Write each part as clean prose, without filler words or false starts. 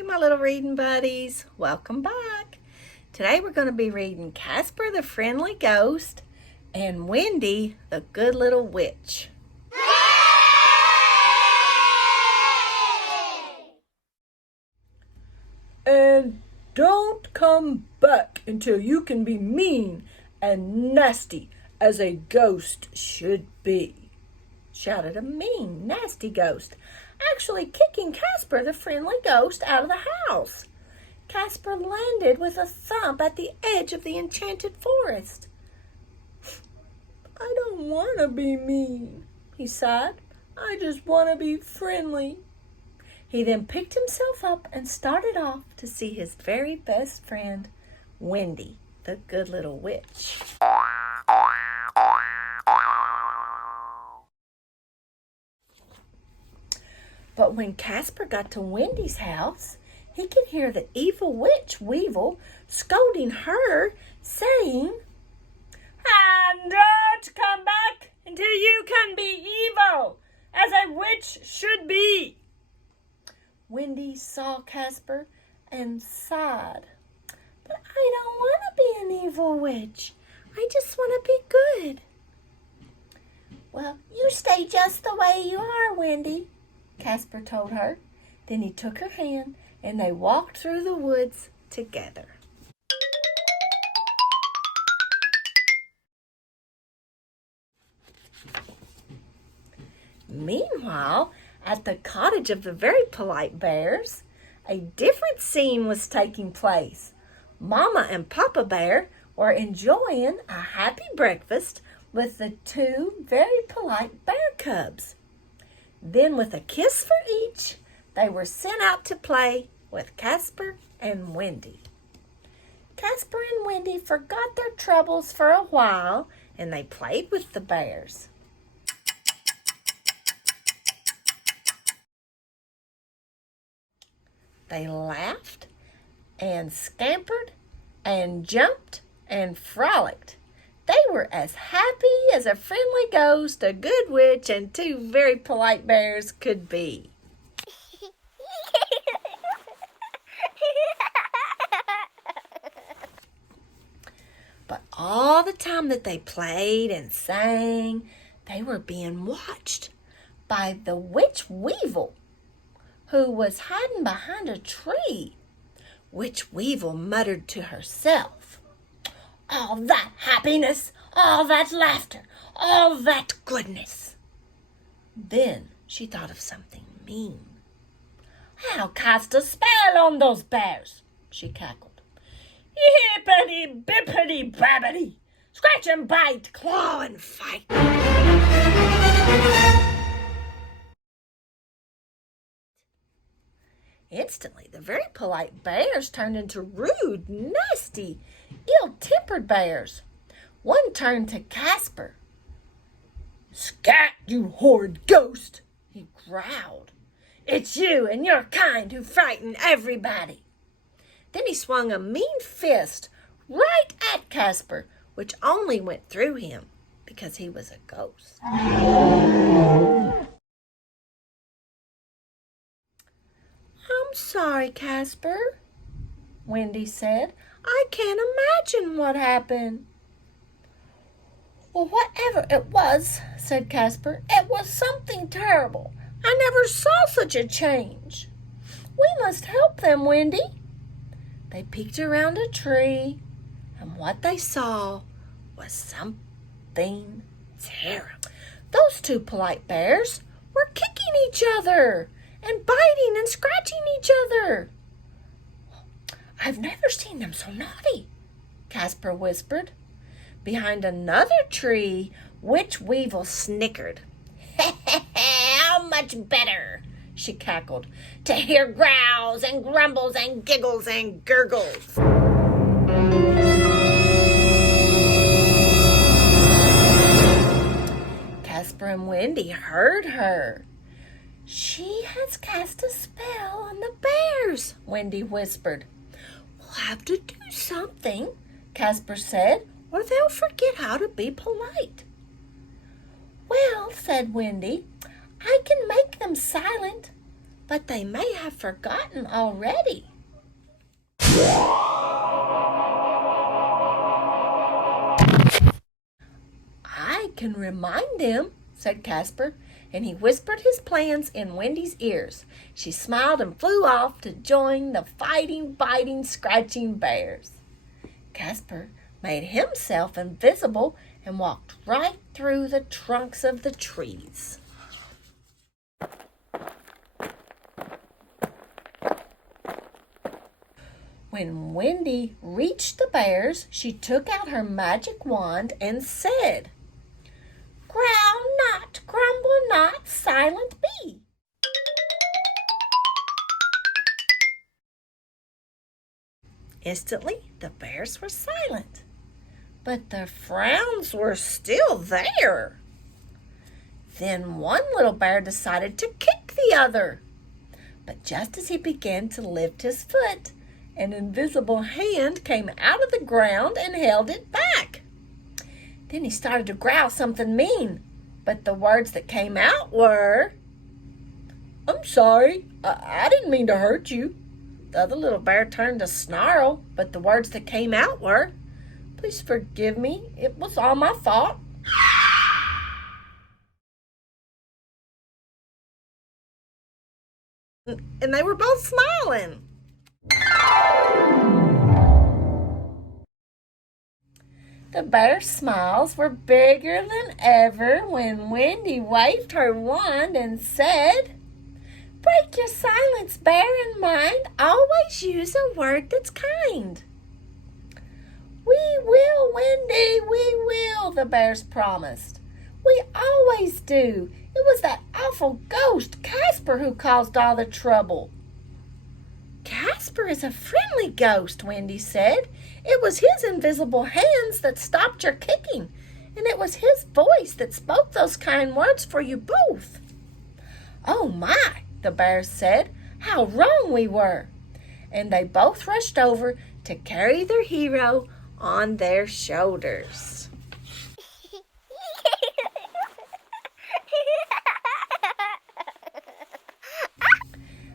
Hey, my little reading buddies, welcome back. Today we're going to be reading Casper the Friendly Ghost and Wendy the Good Little Witch. And don't come back until you can be mean and nasty as a ghost should be, shouted a mean, nasty ghost, actually kicking Casper the Friendly Ghost out of the house. Casper landed with a thump at the edge of the enchanted forest. I don't want to be mean, he sighed. I just want to be friendly. He then picked himself up and started off to see his very best friend, Wendy, the Good Little Witch. But when Casper got to Wendy's house, he could hear the evil witch Weevil scolding her, saying, "And don't come back until you can be evil, as a witch should be." Wendy saw Casper and sighed. "But I don't want to be an evil witch. I just want to be good." "Well, you stay just the way you are, Wendy," Casper told her. Then he took her hand and they walked through the woods together. Meanwhile, at the cottage of the very polite bears, a different scene was taking place. Mama and Papa Bear were enjoying a happy breakfast with the two very polite bear cubs. Then, with a kiss for each, they were sent out to play with Casper and Wendy. Casper and Wendy forgot their troubles for a while, and they played with the bears. They laughed and scampered and jumped and frolicked. They were as happy as a friendly ghost, a good witch, and two very polite bears could be. But all the time that they played and sang, they were being watched by the witch Weevil, who was hiding behind a tree. Witch Weevil muttered to herself, "All that happiness, all that laughter, all that goodness." Then she thought of something mean. "I'll cast a spell on those bears," she cackled. "Hippity bippity babbity, scratch and bite, claw and fight." Instantly, the very polite bears turned into rude, nasty, ill-tempered bears. One turned to Casper. "Scat, you horrid ghost," he growled. "It's you and your kind who frighten everybody." Then he swung a mean fist right at Casper, which only went through him because he was a ghost. "I'm sorry, Casper," Wendy said. "I can't imagine what happened." "Well, whatever it was," said Casper, "it was something terrible. I never saw such a change. We must help them, Wendy." They peeked around a tree, and what they saw was something terrible. Those two polite bears were kicking each other and biting and scratching each other. "I've never seen them so naughty," Casper whispered. Behind another tree, Witch Weevil snickered. "How much better," she cackled, "to hear growls and grumbles and giggles and gurgles." Casper and Wendy heard her. "She has cast a spell on the bears," Wendy whispered. "We'll have to do something," Casper said, "or they'll forget how to be polite." "Well," said Wendy, "I can make them silent, but they may have forgotten already. I can remind them, said Casper, and he whispered his plans in Wendy's ears. She smiled and flew off to join the fighting, biting, scratching bears. Casper made himself invisible and walked right through the trunks of the trees. When Wendy reached the bears, she took out her magic wand and said, "Growl not, grumble not, silent be." Instantly, the bears were silent, but their frowns were still there. Then one little bear decided to kick the other, but just as he began to lift his foot, an invisible hand came out of the ground and held it back. Then he started to growl something mean, but the words that came out were, "I'm sorry, I didn't mean to hurt you." The other little bear turned to snarl, but the words that came out were, "Please forgive me, it was all my fault." And they were both smiling. The bear's smiles were bigger than ever when Wendy waved her wand and said, "Break your silence, bear in mind. Always use a word that's kind." "We will, Wendy, we will," the bears promised. "We always do. It was that awful ghost, Casper, who caused all the trouble." "Casper is a friendly ghost," Wendy said. "It was his invisible hands that stopped your kicking, and it was his voice that spoke those kind words for you both." "Oh my," the bears said, "how wrong we were." And they both rushed over to carry their hero on their shoulders.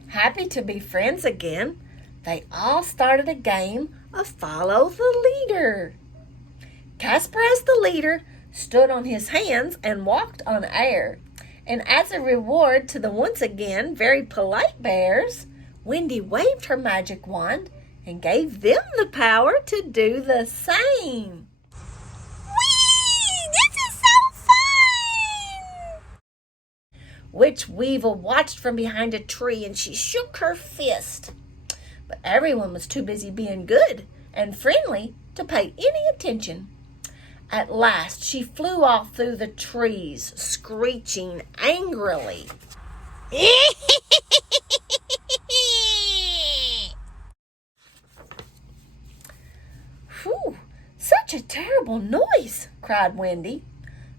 Happy to be friends again, they all started a game of Follow the Leader. Casper, as the leader, stood on his hands and walked on air. And as a reward to the once again very polite bears, Wendy waved her magic wand and gave them the power to do the same. Whee! This is so fun! Witch Weevil watched from behind a tree and she shook her fist. But everyone was too busy being good and friendly to pay any attention. At last, she flew off through the trees, screeching angrily. "Whew, such a terrible noise," cried Wendy.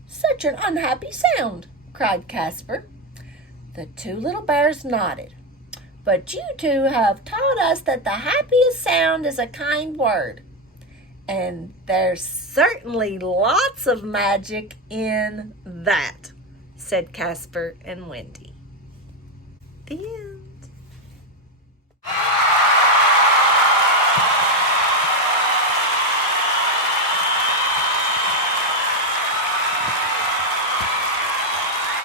"Such an unhappy sound," cried Casper. The two little bears nodded. "But you two have taught us that the happiest sound is a kind word. And there's certainly lots of magic in that," said Casper and Wendy. The end.